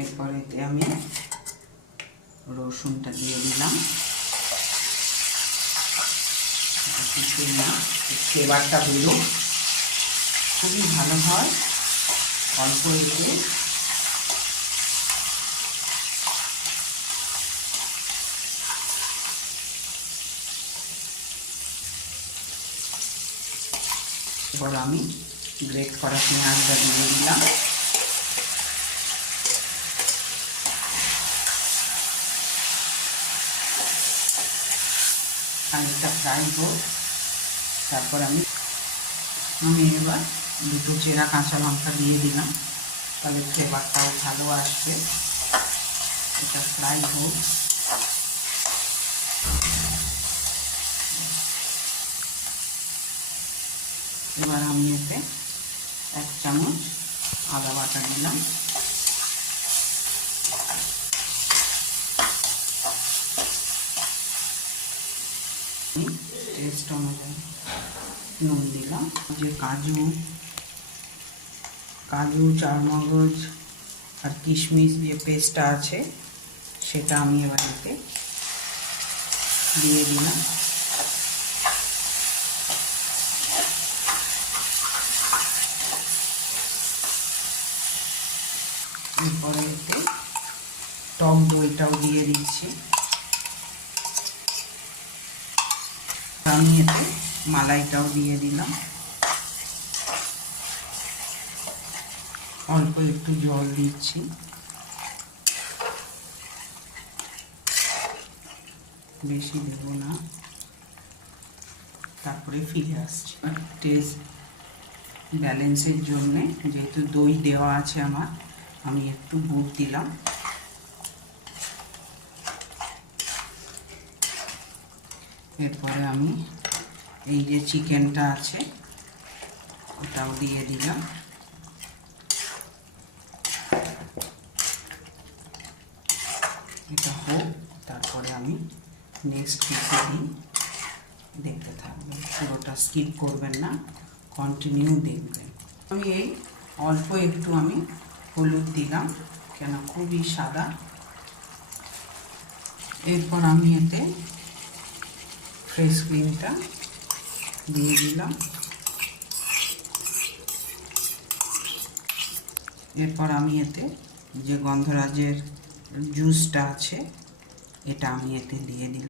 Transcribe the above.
এরপর এতে আমি রসুনটা দিয়ে দিলাম। ফ্লেভারটা বেরো খুবই ভালো হয় অল্প এতে। এবার আমি গ্রেট করা পেঁয়াজটা দিয়ে দিলাম। খানিকটা ফ্রাই হোক, তারপর আমি এবার দুটো চেরা কাঁচা লঙ্কা দিয়ে দিলাম, তাহলে ফ্লেভারটাও ভালো আসবে। এটা ফ্রাই হোক। এবার আমি এতে 1 চামচ আদা বাটা দিলাম। টেস্ট অনুযায়ী নুন দিলাম। যে কাজু চারমগজ আর কিশমিশ যে পেস্টটা আছে সেটা আমি এবার এতে দিয়ে দিলাম। এরপরে এতে টক দইটাও দিয়ে দিচ্ছি। আমি এতে মালাইটাও দিয়ে দিলাম। অল্প একটু জল দিচ্ছি, বেশি দেব না। তারপরে ফিরে আসছি। টেস্ট ব্যালেন্সের জন্যে যেহেতু দই দেওয়া আছে আমার, আমি একটু গুড় দিলাম। এরপরে আমি এই যে চিকেনটা আছে ওটাও দিয়ে দিলাম। এটা হোক, তারপরে আমি নেক্সট কিছু দিই, দেখতে থাকবেন, পুরোটা স্কিপ করবেন না, কন্টিনিউ দেখবেন। আমি এই অল্প একটু আমি হলুদ দিলাম, কেন খুবই সাদা। এরপর আমি এতে ফ্রেশ ক্রিমটা দিয়ে দিলাম। এরপর আমি এতে যে গন্ধরাজের জুসটা আছে এটা আমি এতে দিয়ে দিলাম।